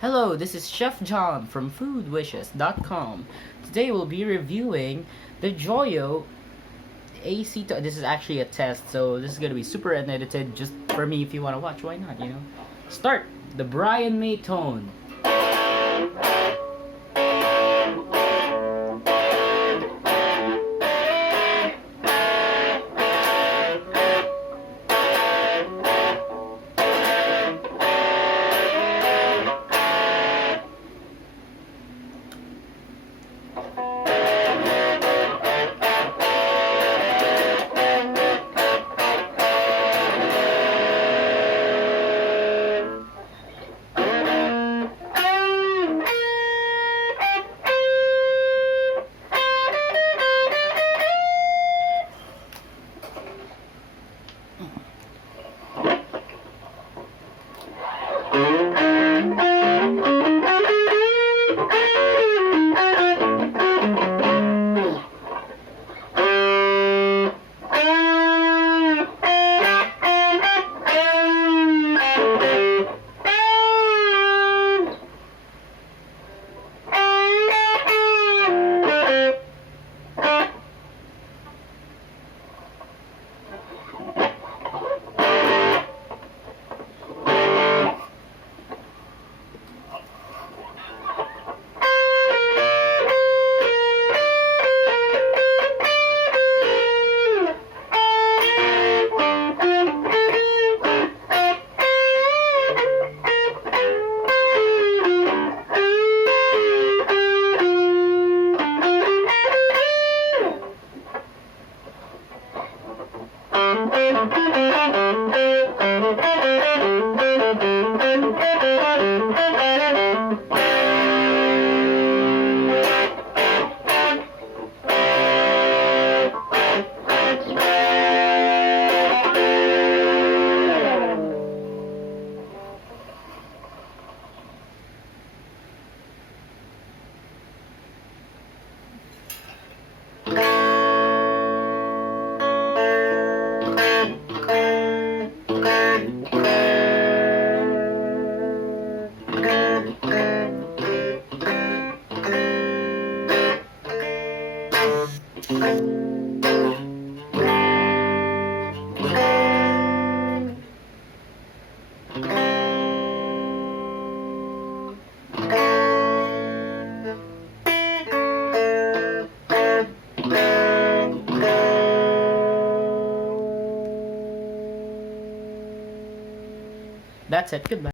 Hello, this is Chef John from foodwishes.com. Today we'll be reviewing the Joyo AC Tone. This is actually a test, so this is gonna be super unedited just for me. If you wanna watch, why not, you know? Start the Brian May tone. That's it. Goodbye.